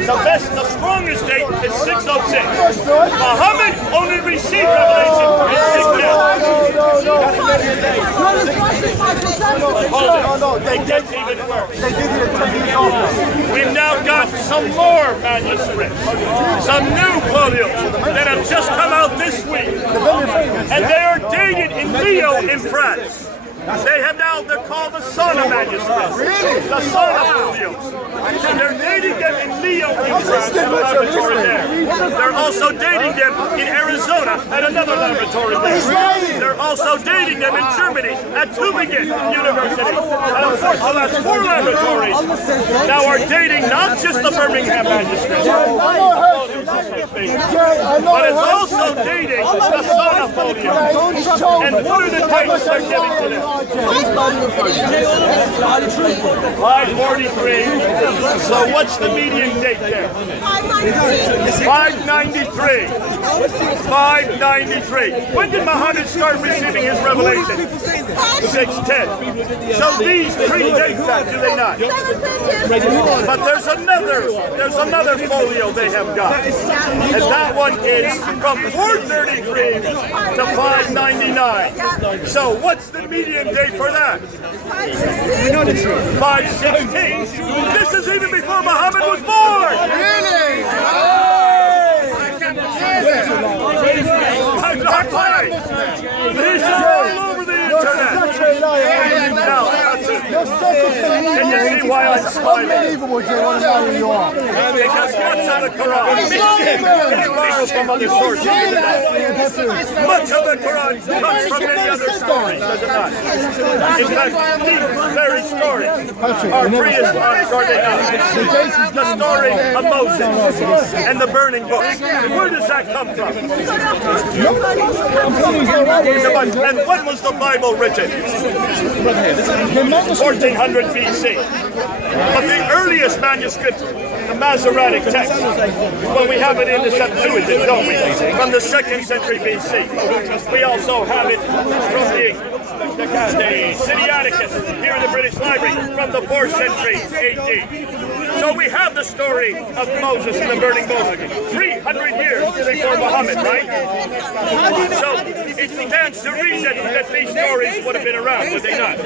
the strongest date is 606. Muhammad only received revelation in 610. It gets even worse. We've now got some more manuscripts, some new folios that have just come out this week, and they are dated in Leo in France. They have now, they're called the Sauna manuscripts. The Sauna folios. They're dating them in Leo in France, at a laboratory there. They're also dating them in Arizona at another laboratory there. They're also dating them in Germany at Tübingen University. And of course, the last 4 laboratories now are dating not just the Birmingham manuscripts, but it's also dating the Sauna folios. And what are the dates they're giving to them? 543. So what's the median date there? 593. 593. When did Muhammad start receiving his revelation? 610. So these predate that, do they not? But there's another folio they have got. And that one is from 433 to 599. So what's the median date for that? 516. This is even before Muhammad was born. Really? I'm not lying. These are all over the internet. Now, can you see why I'm smiling? Because what's on the Quran? It's borrowed from other sources. Much of the Quran comes from many other stories, does it not? In fact, these very stories are prehistoric, are they not? The story of Moses and the burning bush. Where does that come from? And when was the Bible written? 1400 BC. But the earliest manuscript, the Masoretic text, well, we have it in the Septuagint, don't we? From the 2nd century BC. We also have it from the Sinaiticus here in the British Library from the 4th century AD. So we have the story of Moses and the burning bush 300 years before Muhammad, right? So it stands to reason that these stories would have been around, would they not?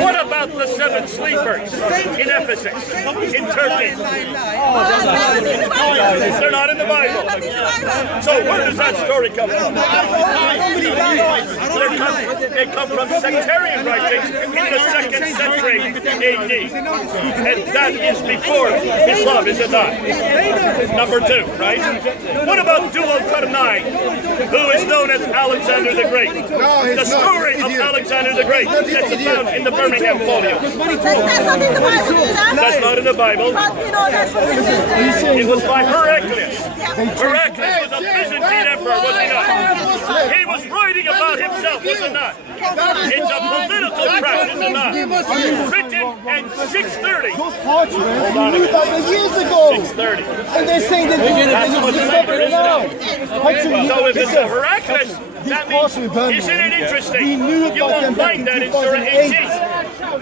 What about the 7 sleepers in Ephesus, in Turkey? They're not in the Bible. So where does that story come from? They come from sectarian writings in the 2nd century AD. And that is before Islam, is it not? Number 2, right? What about Dual-Qarnayn, who is known as Alexander the Great? The story of Alexander the Great that's found in the Birmingham folio. That's not in the Bible. It was by Heraclius. Heraclius was a Byzantine emperor, was he not? He was writing about himself, was it not? It's a political tract, is it not? Written in 630. Hold on a minute. Years ago. 630. And they're saying that that's what's later, isn't it? So if it's a Heraclius, that means, isn't it interesting? You won't find that in Surah 18.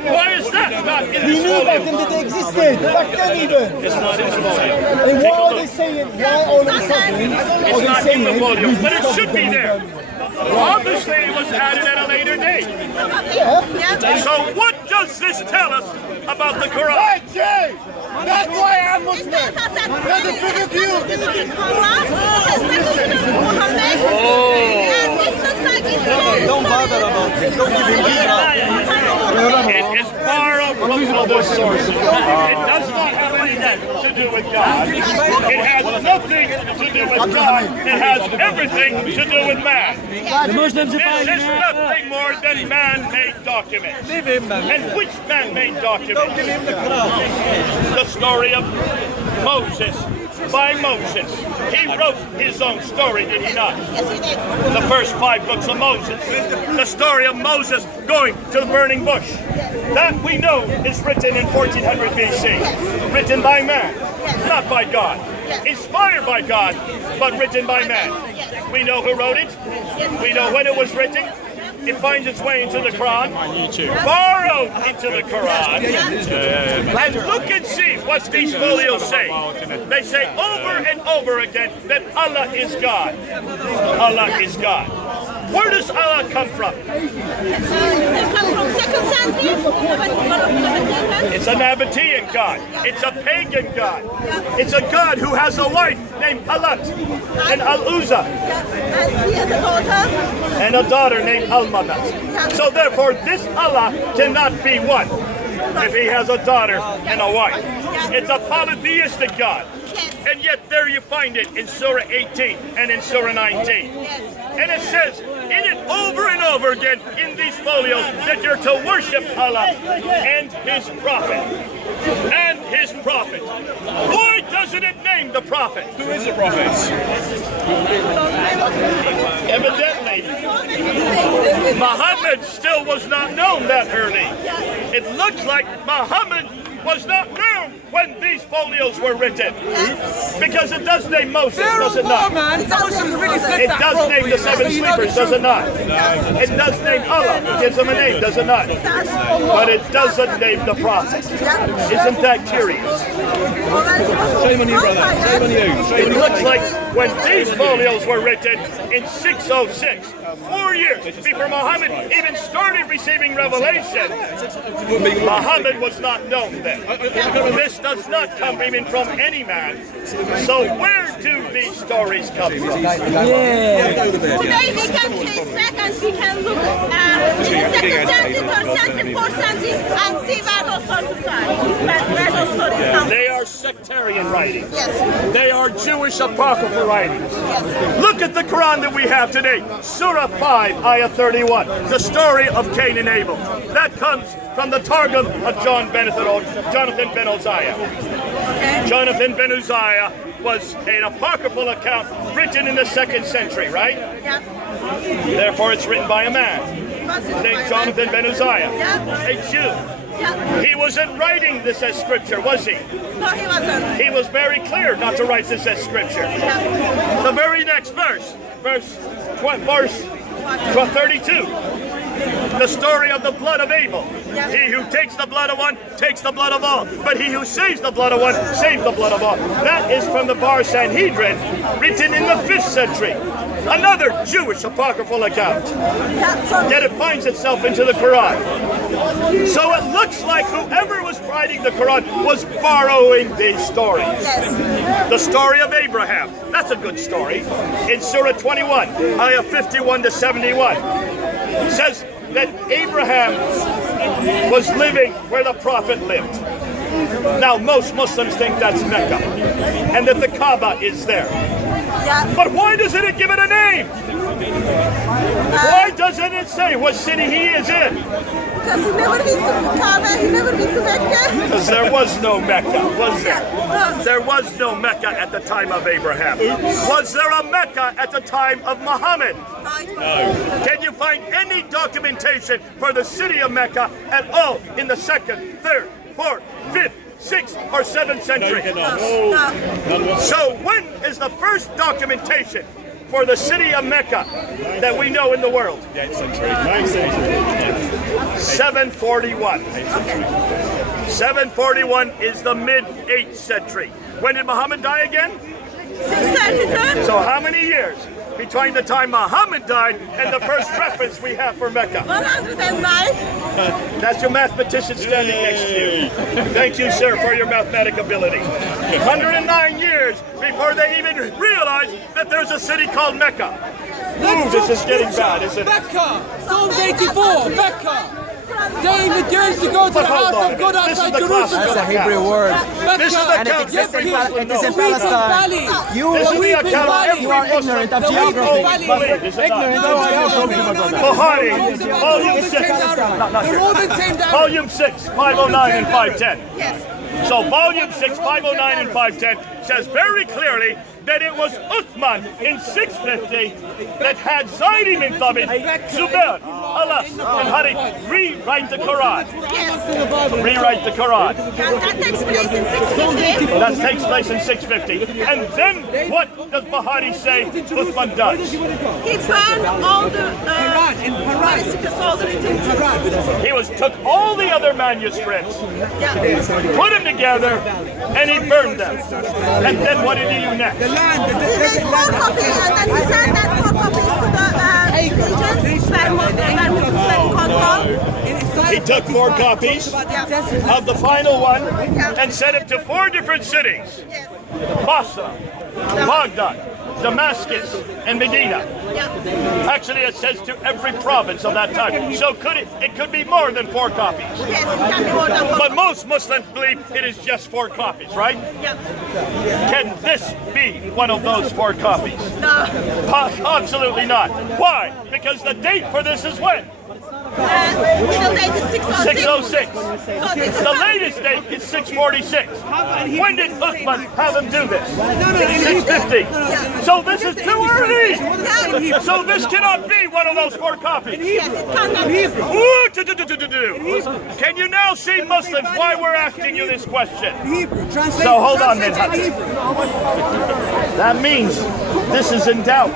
Why is that not in this We knew about them that they existed, back then even. It's not in the volume. And why are they saying, why all of a sudden it's not in the volume, but it should be there. Obviously it was added at a later date. So what does this tell us about the Quran? Hey, Jay! That's why I'm Muslim! There's a bigger view! Don't bother about it. Don't give him It is borrowed from other sources. It does not have anything to do with God. It has nothing to do with God. It has everything to do with man. This is nothing more than man-made documents. And which man-made document? The story of Moses. By Moses. He wrote his own story, did he not? Yes, he did. The first 5 books of Moses. The story of Moses going to the burning bush. That we know is written in 1400 BC. Written by man, not by God. Inspired by God, but written by man. We know who wrote it. We know when it was written. it finds its way into the Quran, borrowed into the Quran, and look and see what these folios say. They say over and over again that Allah is God. Allah is God. Where does Allah come from? It comes from 2nd century. It's a Nabatean God. It's a pagan God. It's a God who has a wife named Alat and Al-Uzza. And he has a daughter. And a daughter named Al-Manat. So therefore, this Allah cannot be one if he has a daughter and a wife. It's a polytheistic God. And yet there you find it in Surah 18 and in Surah 19. And it says in it over and over again in these folios that you're to worship Allah and His Prophet. And His Prophet. Why doesn't it name the Prophet? Who is the prophet? Evidently, Muhammad still was not known that early. It looks like Muhammad was not known when these folios were written. Because it does name Moses, does it not? It does name the 7 sleepers, does it not? It does name Allah, it gives them a name, does it not? But it doesn't name the Prophet. Isn't that curious? Shame on you, brother. Shame on you. It looks like when these folios were written in 606, 4 years before Muhammad even started receiving revelation, Muhammad was not known then. This does not come even from any man. So where do these stories come from? Today we can trace back and we can look in the 2nd century, 3rd century, 4th century and see where those sources are. Where those stories come from. They are sectarian writings. Yes. They are Jewish apocryphal writings. Look at the Quran that we have today. Surah 5, Ayah 31. The story of Cain and Abel. That comes from the Targum of Jonathan ben Uzziah. Jonathan ben Uzziah was an apocryphal account written in the 2nd century, right? Yeah. Therefore, it's written by a man named Jonathan ben Uzziah, a Jew. Yeah. He wasn't writing this as scripture, was he? No, he wasn't. He was very clear not to write this as scripture. Yeah. The very next verse 32. The story of the blood of Abel. He who takes the blood of one takes the blood of all. But he who saves the blood of one saves the blood of all. That is from the Bar Sanhedrin, written in the 5th century. Another Jewish apocryphal account. Yet it finds itself into the Quran. So it looks like whoever was writing the Quran was borrowing these stories. The story of Abraham. That's a good story. In Surah 21, Ayah 51 to 71. It says that Abraham was living where the Prophet lived. Now, most Muslims think that's Mecca, and that the Kaaba is there. But why doesn't it give it a name? Why doesn't it say what city he is in? Because he never been to Kaaba, he never been to Mecca. Because there was no Mecca, was there? There was no Mecca at the time of Abraham. Was there a Mecca at the time of Muhammad? No. Can you find any documentation for the city of Mecca at all in the 2nd, 3rd, 4th, 5th, 6th, or 7th century? No. So when is the first documentation for the city of Mecca that we know in the world? 8th century. 9th century. 741. 741 is the mid-8th century. When did Muhammad die again? 632. So how many years between the time Muhammad died and the first reference we have for Mecca? 109. That's your mathematician standing next to you. Thank you, sir, for your mathematic ability. 109 years before they even realized that there's a city called Mecca. Ooh, this is getting bad, isn't it? Mecca! Psalms 84, Mecca! David years to go to the house of God outside Jerusalem. That's a Hebrew word. This is the And it exists in Palestine. You This is the account of every are Muslim ignorant of who geography. believe, is it not? Bukhari, volume 6. Volume 6, 509 and 510. Yes. So volume 6, 509 and 510 says very clearly that it was Uthman in 650 that had Zayd ibn Thabit, Zubair, Allah and Hyde rewrite the Quran. Yes. Rewrite the Quran. That takes place in 650. That takes place in 650. And then what does Bahari say Uthman does? He burned all the manuscripts, all the written. He took all the other manuscripts, Yeah. put them together, and he burned them. And then what did he do next? He made 4 copies and then he sent that 4 copies to the regions where Muslims were in control. He took 4 copies of the final one and sent it to 4 different cities. Yes. Basra, Baghdad, Damascus, and Medina. Yeah. Actually, it says to every province of that time. So it could be more than 4 copies. Yes, it can be more than 4. But most Muslims believe it is just 4 copies, right? Yeah. Can this be one of those 4 copies? No. Absolutely not. Why? Because the date for this is when? Middle date is 606. 606. So this is The latest date is 646. When did Uthman have him do this? 650. So this is too early. So this cannot be one of those 4 copies. Yes, it cannot be. Can you now see, Muslims, why we're asking you this question? So hold on then. That means this is in doubt.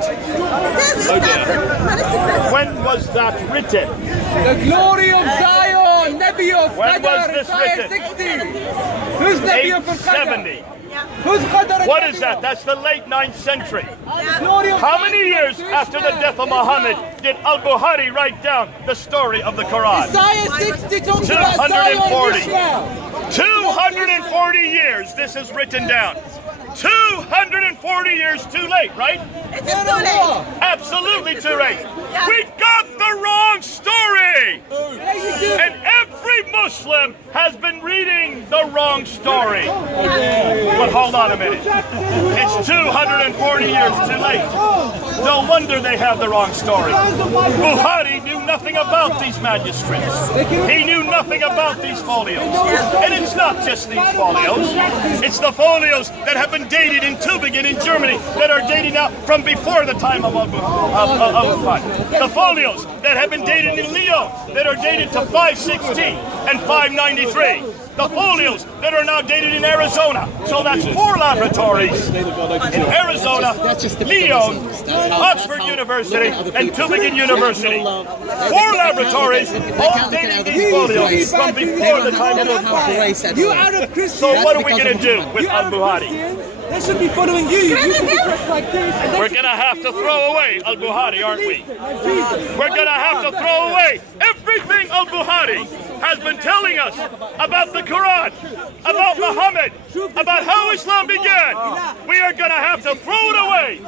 When was that written? The glory of Zion, Nabi of When was Qadr, this Isaiah written? 60. Who's Nabi of Qadr? 870. Who's Qadr? What is that? That's the late 9th century. The glory of How many years after the death of Muhammad did Al-Bukhari write down the story of the Quran? Isaiah 60 talks about Zion 240. Israel. 240 years this is written down. 240 years too late, right? It is too late. Absolutely too late. We've got the wrong story. And every Muslim has been reading the wrong story. But hold on a minute. It's 240 years too late. No wonder they have the wrong story. Bukhari knew nothing about these manuscripts. He knew nothing about these folios. And it's not just these folios. It's the folios that have been dated in Tübingen in Germany that are dating out from before the time of Uthman. The folios that have been dated in Lyon that are dated to 560 and 593. The folios that are now dated in Arizona. So that's 4 laboratories in Arizona, Lyon, Oxford University, and Tübingen University. 4 laboratories all dating these folios from before the time of Uthman. You Arab Christians. So what are we going to do with Al-Bukhari? They should be following you. You should be dressed like this. We're going to have to throw away Al-Bukhari, aren't we? We're going to have to throw away everything Al-Bukhari has been telling us about the Quran, about Muhammad, about how Islam began. We are going to have to throw it away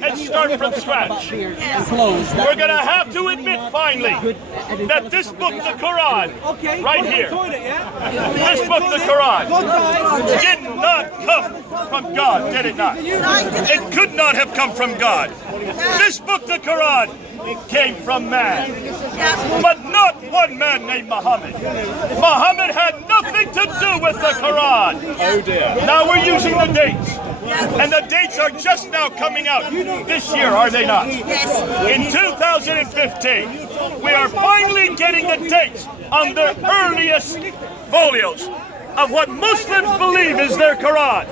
and start from scratch. We're going to have to admit finally that this book, the Quran, right here, this book, the Quran, did not come from God, did it not? It could not have come from God. This book, the Quran, came from man, but not one man named Muhammad. Muhammad had nothing to do with the Quran. Oh dear. Now we're using the dates. And the dates are just now coming out this year, are they not? Yes. In 2015, we are finally getting the dates on the earliest folios of what Muslims believe is their Quran.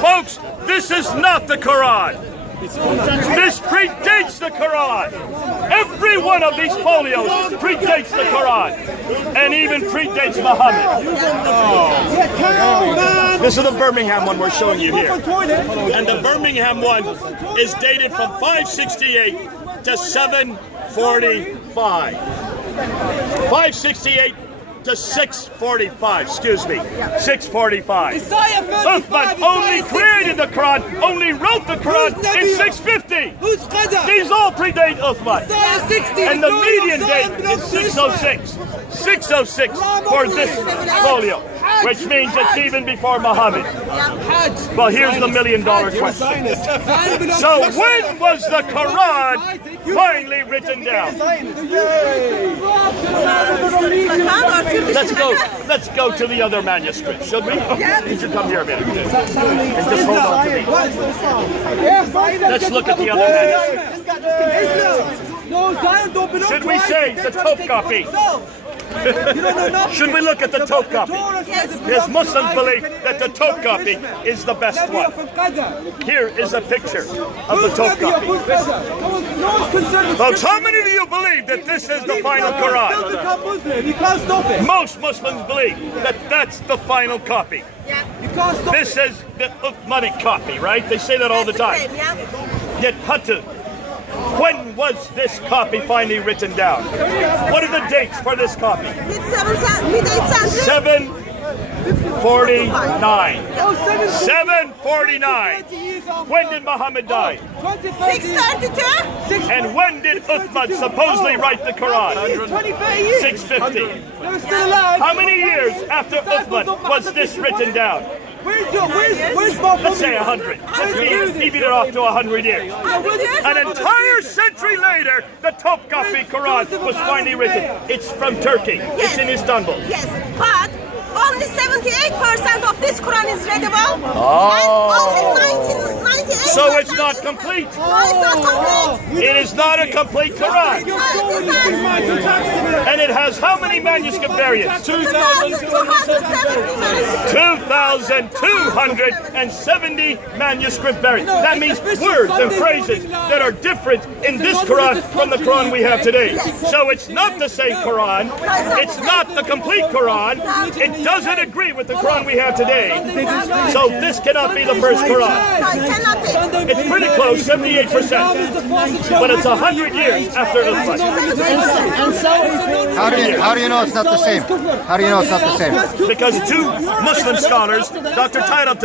Folks, this is not the Quran. This predates the Quran. Every one of these folios predates the Quran and even predates Muhammad. This is the Birmingham one we're showing you here. And the Birmingham one is dated from 568 to 745. 568 to 645, excuse me, 645. Uthman only created the Quran, only wrote the Quran in 650. These all predate Uthman. And the median date is 606. 606 for this folio, which means it's even before Muhammad. Well, here's the $1 million question. So when was the Quran finally written down? Let's go to the other manuscript, should we? You should come here a minute. And just hold on to me. Let's look at the other manuscript. No, Zion don't belong Should to we Hyde. say They're the trying to Top take it for copy? themselves. You don't know nothing. Should we look at the Top copy? Yes, Muslims believe that the Top copy is the best one. Here is a picture of the Top copy. Folks, how many of you believe that this is the final Quran? You can't stop it. Most Muslims believe that that's the final copy. You can't stop This is the Uthmanic copy, right? They say that all the time. Yet Hatun, when was this copy finally written down? What are the dates for this copy? Mid-8th century. 749. 749. When did Muhammad die? 632. And when did Uthman supposedly write the Quran? 20-30 years. 650. They're still alive. How many years after Uthman was this written down? Where's Bob? Let's say 100. Let's even it off to 100 years. An entire century later, the Top copy Quran was finally written. It's from Turkey. It's in Istanbul. Yes, but only 78% of this Quran is readable. Oh. And only 98%. So it's not complete. No, it's not complete. It is not a complete Quran. And it has how many manuscript variants? 2,270 manuscript variants. That means words and phrases that are different in this Quran from the Quran we have today. So it's not the same Quran. It's not the complete Quran. It doesn't agree with the Quran we have today. So this cannot be the first Quran. It's pretty close, 78%. But it's 100 years after Uthman. How do you know it's not the same? How do you know it's not the same? Because two Muslim scholars, Dr. Tash and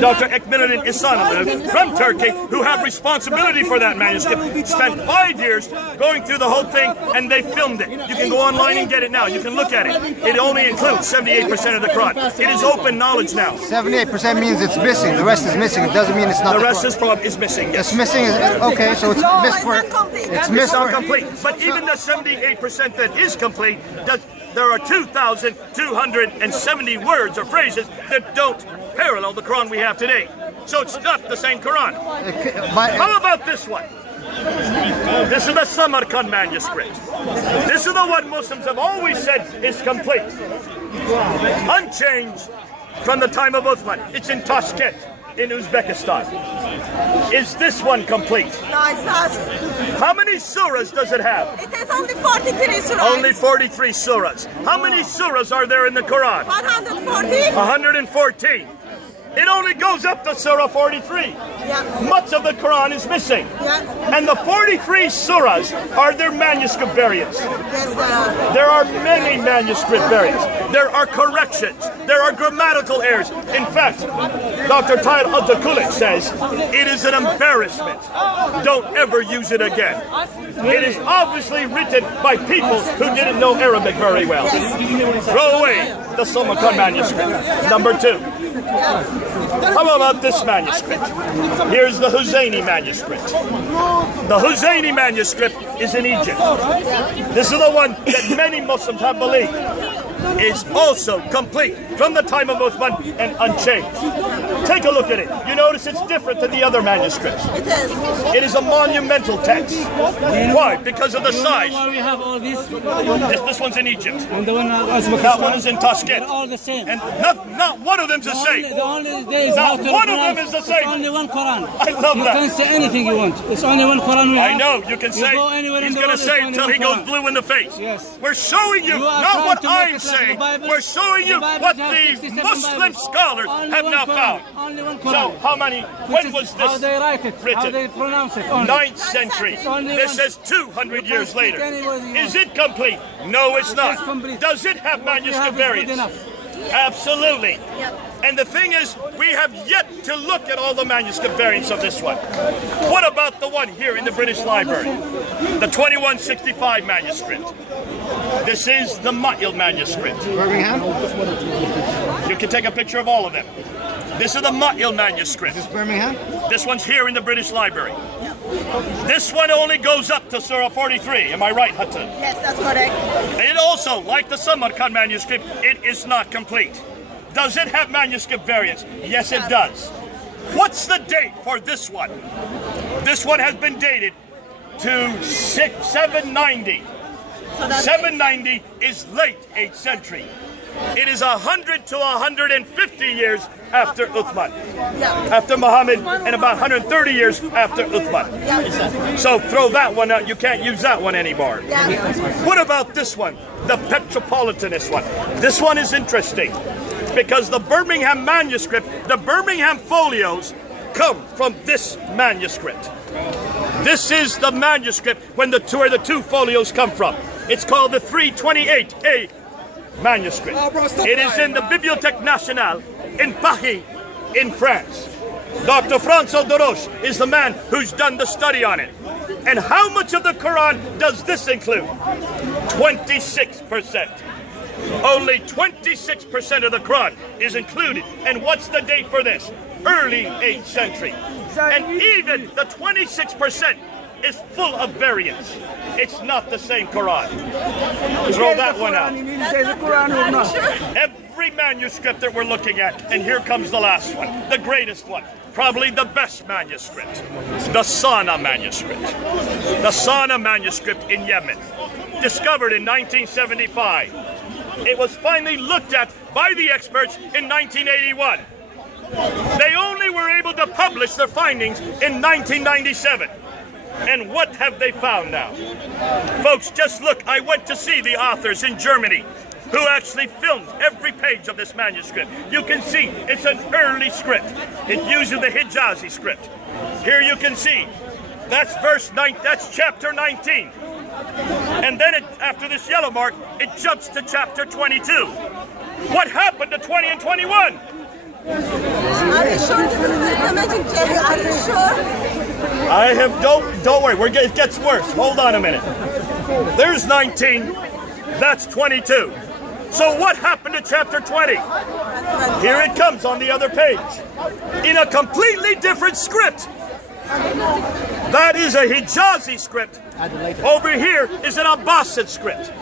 Dr. Ekmeleddin Ihsanoğlu from Turkey, who have responsibility for that manuscript, spent 5 years going through the whole thing, and they filmed it. You can go online and get it now. You can look at it. It only includes 78% of the Quran. It is open knowledge now. 78% means it's missing. The rest is missing. It doesn't mean it's not. The rest is missing. Yes. It's missing. Okay, so it's missed for. It's missed not for. complete. But even the 78% that is complete, there are 2,270 words or phrases that don't parallel the Quran we have today. So it's not the same Quran. How about this one? This is the Samarkand manuscript. This is the one Muslims have always said is complete. Unchanged from the time of Uthman. It's in Tashkent, in Uzbekistan. Is this one complete? No, it's not. How many surahs does it have? It has only 43 surahs. Only 43 surahs. How many surahs are there in the Quran? 140. 114. It only goes up to Surah 43. Yeah. Much of the Quran is missing. Yeah. And the 43 surahs are their manuscript variants. Yes, there are. There are many manuscript variants. There are corrections. There are grammatical errors. In fact, Dr. Tayyip Al-Dakulik says, it is an embarrassment. Don't ever use it again. It is obviously written by people who didn't know Arabic very well. Throw away the Samarkand manuscript. Number 2. How about this manuscript? Here's the Husayni manuscript. The Husayni manuscript is in Egypt. This is the one that many Muslims have believed is also complete from the time of Uthman and unchanged. Take a look at it. You notice it's different than the other manuscripts. It is. It is a monumental text. Why? Because of the size. Why we have all this? This one's in Egypt. And the one That one is in Tashkent. all the same. And not one of them's the same. The only there is Not how to one of them pronounce. is the same. It's only one Quran. I love You that. can say anything you want. It's only one Quran we have. I know, you can say, go anywhere in he's the going to world, say it's until only he one goes Quran. blue in the face. Yes. We're showing you, You are not trying what to make I'm it like saying, the Bible. we're showing you The Bible what has the 67 Muslim Bibles. scholars Only have one now Quran. found. Only one So, Quran. how many, when was How this they write it, how written? they pronounce it. Only. 9th century. only This one. is 200 years speak later. any word you Is want. it complete? No, it's not. It's complete. Does it have What we manuscript have is good variants? enough. Absolutely. And the thing is, we have yet to look at all the manuscript variants of this one. What about the one here in the British Library? The 2165 manuscript. This is the Ma'il manuscript. Birmingham? You can take a picture of all of them. This is the Ma'il manuscript. Is this Birmingham? This one's here in the British Library. This one only goes up to Surah 43. Am I right, Hatun? Yes, that's correct. It also, like the Samarkand manuscript, it is not complete. Does it have manuscript variants? Yes, it does. What's the date for this one? This one has been dated to 790. 790 is late 8th century. It is 100 to 150 years after Uthman, after Muhammad, and about 130 years after Uthman. So throw that one out. You can't use that one anymore. What about this one, the Petropolitanist one? This one is interesting because the Birmingham manuscript, the Birmingham folios, come from this manuscript. This is the manuscript where the two folios come from. It's called the 328A manuscript. It is in the Bibliothèque Nationale in Paris, in France. Dr. François Doroche is the man who's done the study on it. And how much of the Quran does this include? 26%. Only 26% of the Quran is included. And what's the date for this? Early 8th century. And even the 26% is full of variants. It's not the same Quran. Throw that one out. Every manuscript that we're looking at, and here comes the last one, the greatest one, probably the best manuscript, the Sana manuscript. The Sana manuscript in Yemen, discovered in 1975. It was finally looked at by the experts in 1981. They only were able to publish their findings in 1997. And what have they found now? Folks, just look, I went to see the authors in Germany who actually filmed every page of this manuscript. You can see it's an early script. It uses the Hijazi script. Here you can see, that's that's chapter 19. And then after this yellow mark, it jumps to chapter 22. What happened to 20 and 21? Are you sure this is the magic, Jerry? Are you sure? I have, don't worry, it gets worse. Hold on a minute. There's 19, that's 22. So what happened to chapter 20? Here it comes on the other page, in a completely different script. That is a Hijazi script. Over here is an Abbasid script.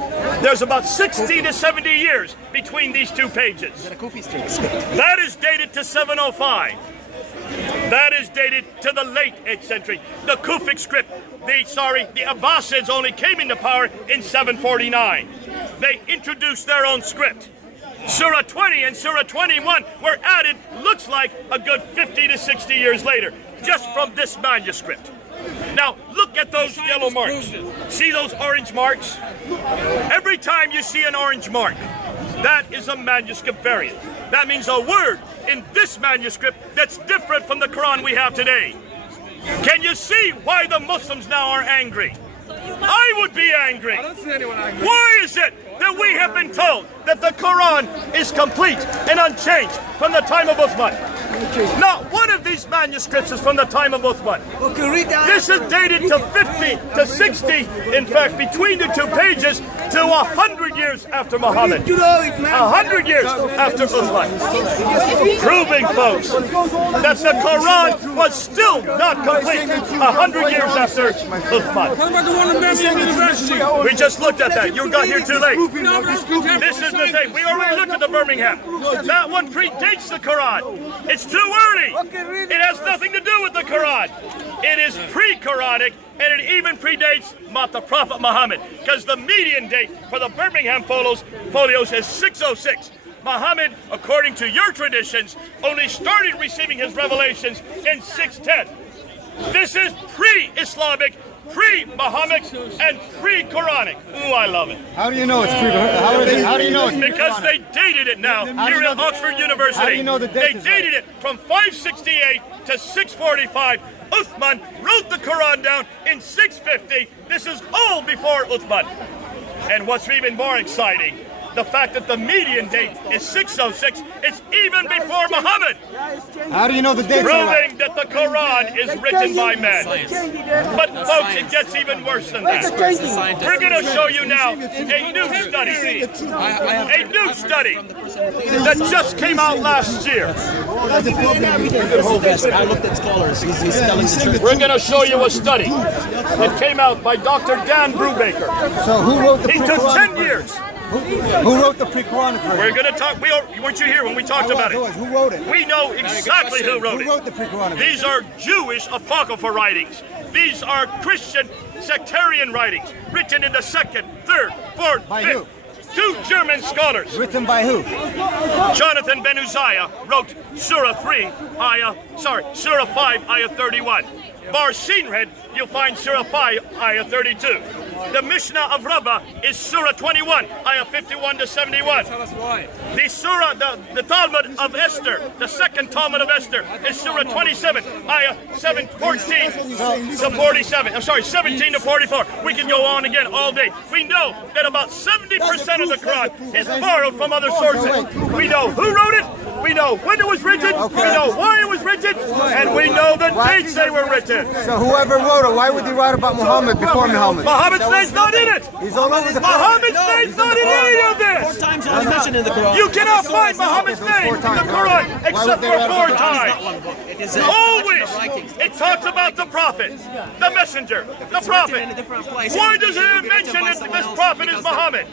There's about 60 to 70 years between these two pages. That is dated to 705. That is dated to the late 8th century. The Kufic script, the Abbasids only came into power in 749. They introduced their own script. Surah 20 and Surah 21 were added, looks like, a good 50 to 60 years later, just from this manuscript. Now, look at those yellow marks. See those orange marks? Every time you see an orange mark, that is a manuscript variant. That means a word in this manuscript that's different from the Quran we have today. Can you see why the Muslims now are angry? I would be angry. I don't see anyone angry. Why is it that we have been told that the Quran is complete and unchanged from the time of Uthman? Not one of these manuscripts is from the time of Uthman. This is dated to 50 to 60, in fact, between the two pages, to 100 years after Muhammad. 100 years after Uthman. Proving, folks, that the Quran was still not complete 100 years after Uthman. What about the one in Birmingham University? We just looked at that. You got here too late. This is the thing. We already looked at the Birmingham. That one predates the Quran. It's too early. It has nothing to do with the Quran. It is pre-Quranic, and it even predates the Prophet Muhammad, because the median date for the Birmingham folios is 606. Muhammad, according to your traditions, only started receiving his revelations in 610. This is pre-Islamic, pre-Muhammad, and pre-Quranic. Ooh, I love it. How do you know it's how do you know it's because they dated it now here at Oxford University. How do you know the date? They dated it from 568 to 645. Uthman wrote the Quran down in 650. This is all before Uthman. And what's even more exciting, the fact that the median date is 606, it's even before Muhammad. How do you know the date? Proving that the Quran is written by men. But folks, it gets even worse than that. We're going to show you now a new study. A new study that just came out last year. I looked at scholars. He's telling the truth. We're going to show you a study that came out by Dr. Dan Brubaker. So who wrote the He took 10 years. Who wrote the pre-Quranic version? We're going to talk. Weren't you here when we talked about it? Who wrote it? We know exactly who wrote it. Who wrote the pre-Quranic version? These are Jewish apocryphal writings. These are Christian sectarian writings written in the 2nd, 3rd, 4th, By 5th. who? 2 German scholars. Written by who? Jonathan ben Uzziah wrote Surah 5, Ayah 31. Bar Sinred, you'll find Surah 5, Ayah 32. The Mishnah of Rabbah is Surah 21, Ayah 51 to 71. Tell us why. The Surah, the Talmud of Esther, the 2nd Talmud of Esther, is Surah 27, Ayah 14 to 47. I'm sorry, 17 to 44. We can go on again all day. We know that about 70% of the Quran is borrowed from other sources. We know who wrote it, we know when it was written, we know why it was written, and we know the dates they were written. So whoever wrote it, why would he write about Muhammad before Muhammad? Muhammad's name's not in it. He's all over the Muhammad's name's not in any of this. Times only mentioned in the Quran. You cannot find Muhammad's name in the Quran except for 4 times. Always, it talks about the prophet, the messenger, the prophet. Why does it mention that this prophet is Muhammad?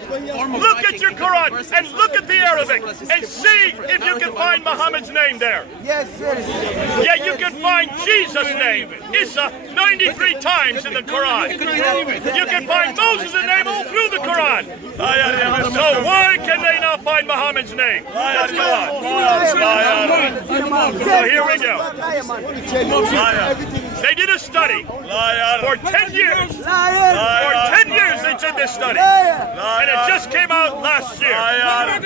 Look at your Quran and look at the Arabic and see if you can find Muhammad's name there. Yes, yes. Yeah, you can find Jesus' name, Isa, 93 times in the Quran. You can find Moses' name all through the Quran. So why can they not find Muhammad's name? Let's go on. So here we go. They did a study for 10 years. For 10 years they did this study. And it just came out last year. And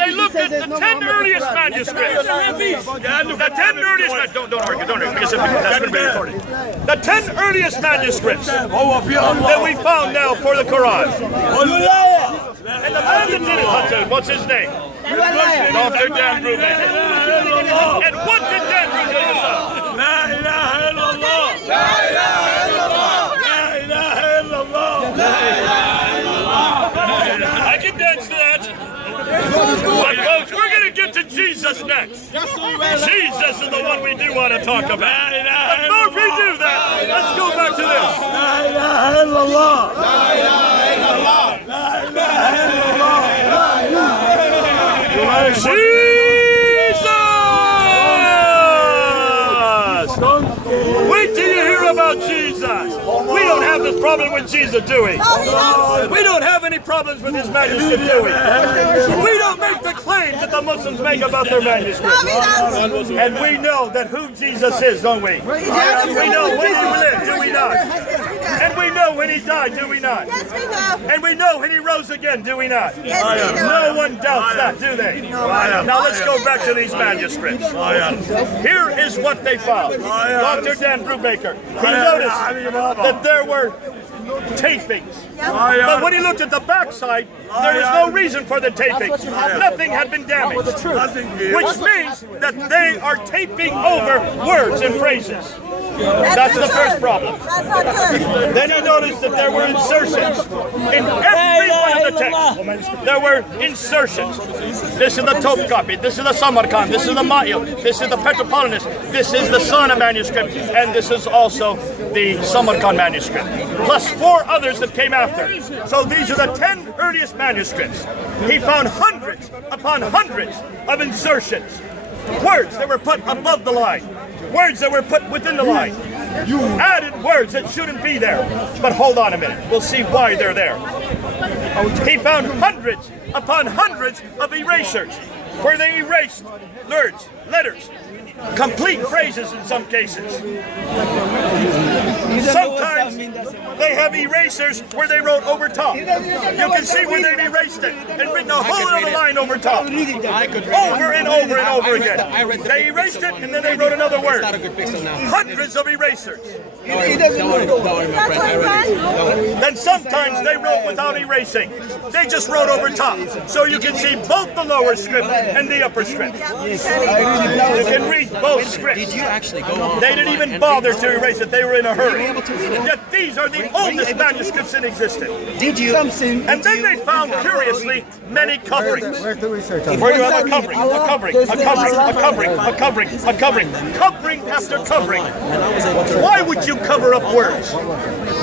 they looked at the 10 earliest manuscripts. The 10 earliest manuscripts. Don't argue, because that's been recorded. The 10 earliest manuscripts that we found now for the Quran. And the man that did it, Hatun, what's his name? Dr. Dan Brubaker. And what did Dan Brubaker say? La ilaha illallah. La ilaha illallah. La ilaha illallah. La ilaha illallah. I can dance to that. But folks, we're going to get to Jesus next. Jesus is the one we do want to talk about. But before we do that, let's go back to this. La ilaha illallah. La ilaha illallah. La ilaha illallah. Jesus! Wait till you hear about Jesus. We don't have this problem with Jesus, do we? We don't have any problems with his manuscript, do we? We don't make the claims that the Muslims make about their manuscript. And we know that who Jesus is, don't we? And we know when he lived, do we not? And we know when he died, do we not? Yes, we know. And we know when he rose again, do we not? Yes, we know. No one doubts that, do they? Now let's go back to these manuscripts. Here is what they found. Dr. Dan Brubaker, he noticed that there were tapings. But when he looked at the backside, there was no reason for the tapings. Nothing had been damaged. Which means that they are taping over words and phrases. That's the first problem. That's not good. Then he noticed that there were insertions in every one of the texts. There were insertions. This is the Top copy. This is the Samarkand. This is the Ma'il. This is the Petropolitanus. This is the Sana manuscript. And this is also the Samarkand manuscript. Plus 4 others that came after. So these are the 10 earliest manuscripts. He found hundreds upon hundreds of insertions. Words that were put above the line. Words that were put within the line. You added words that shouldn't be there. But hold on a minute. We'll see why they're there. He found hundreds upon hundreds of erasers where they erased words, letters, complete phrases in some cases. Sometimes they have erasers where they wrote over top. You can see where they've erased it and written a whole other line over top. Over and over and over again. They erased it and then they wrote another word. Hundreds of erasers. Then sometimes they wrote without erasing. They just wrote over top. So you can see both the lower script and the upper script. You can read both scripts. Did you actually go on? They didn't even bother to erase it. They were in a hurry. Yet these are the oldest manuscripts in existence. Did you? And then they found, curiously, many coverings. Where's the research? Where you have a covering, a covering, a covering, a covering, a covering, a covering, covering after covering. Why would you cover up words.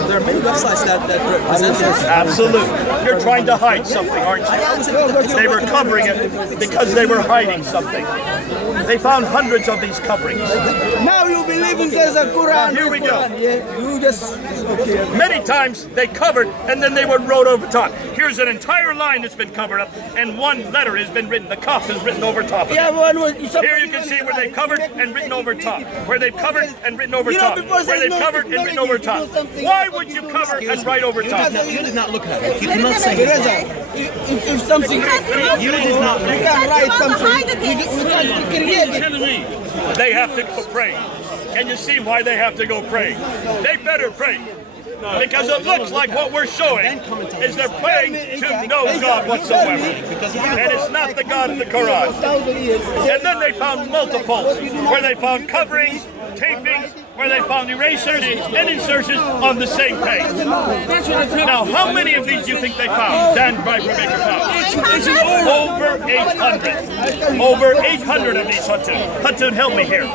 There are many websites that present this. Absolutely. You're trying to hide something, aren't you? They were covering it because they were hiding something. They found hundreds of these coverings. Now you believe in there's a Quran. Here we go. Yeah, you just okay. Many times they covered and then they would wrote over top. Here's an entire line that's been covered up and one letter has been written. The kaf is written over top of it. Here you can see where they covered and written over top. Where they've covered and written over top. Where they've covered and written over top. Why would you cover and write over top? You did not look at it. You did not say it. If something you did not look at it. Write something. They have to go pray. Can you see why they have to go pray? They better pray. Because it looks like what we're showing is they're praying to no God whatsoever. And it's not the God of the Quran. And then they found multiples, where they found coverings, tapings, where they found erasers and insertions on the same page. Now, how many of these do you think they found? Dan Baker found. Over 800. Over 800 of these, Hatun. Hatun, help me here.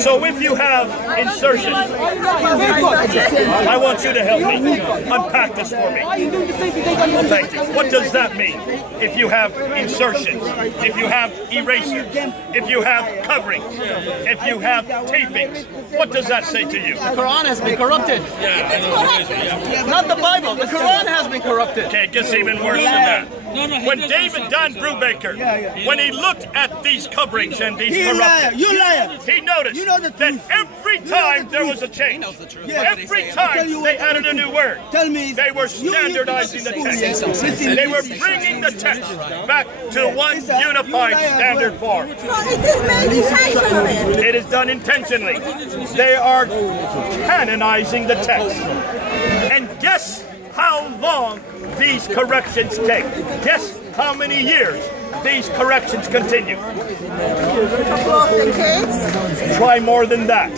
So if you have insertions, I want you to help me. Unpack this for me. Well, thank you. What does that mean? If you have insertions, if you have erasers, if you have coverings, if you have tapings, what does that say to you? The Quran has been corrupted. Not the Bible. The Quran has been corrupted. Okay, it gets even worse than that. When David Don Brubaker, when he looked at these coverings and these corruptions, he noticed that every time there was a change, every time they added a new word, they were standardizing the text. They were bringing the text back to one unified standard form. So it is made intentionally. It is done intentionally. They are canonizing the text. And guess how long these corrections take? Guess how many years these corrections continue? A couple of decades. Try more than that. A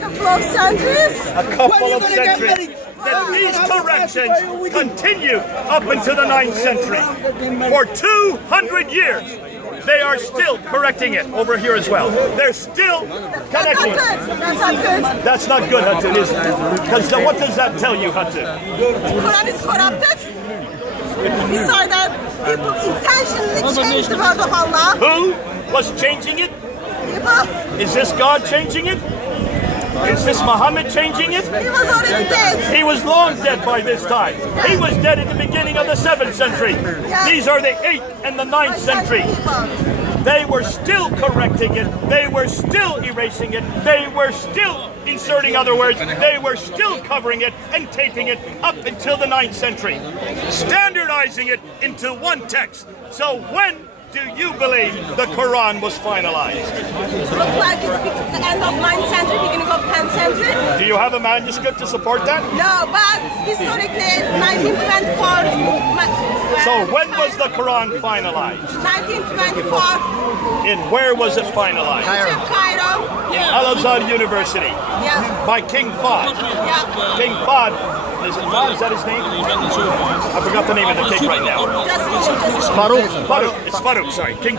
couple of centuries. A couple of centuries. That these corrections continue up into the 9th century. For 200 years. They are still correcting it over here as well. They're still connecting it. That's not good. That's not good, Hatun, is it? Because what does that tell you, Hatun? The Quran is corrupted. Besides that, people intentionally changed the word of Allah. Who was changing it? People. Is this God changing it? Is this Muhammad changing it? He was already dead. He was long dead by this time. He was dead at the beginning of the 7th century. These are the 8th and the 9th century. They were still correcting it. They were still erasing it. They were still inserting other words. They were still covering it and taping it up until the 9th century. Standardizing it into one text. So when do you believe the Quran was finalized? It looks like it's the end of 9th century, beginning of 10th century. Do you have a manuscript to support that? No, but historically, 1924. So when was the Quran finalized? 1924. And where was it finalized? Cairo. Al-Azhar University. Yeah. By King Fahd. Yeah. King Fahd. Is that his name? I forgot the name of the king right now. Just Farouk. It's Farouk, sorry. King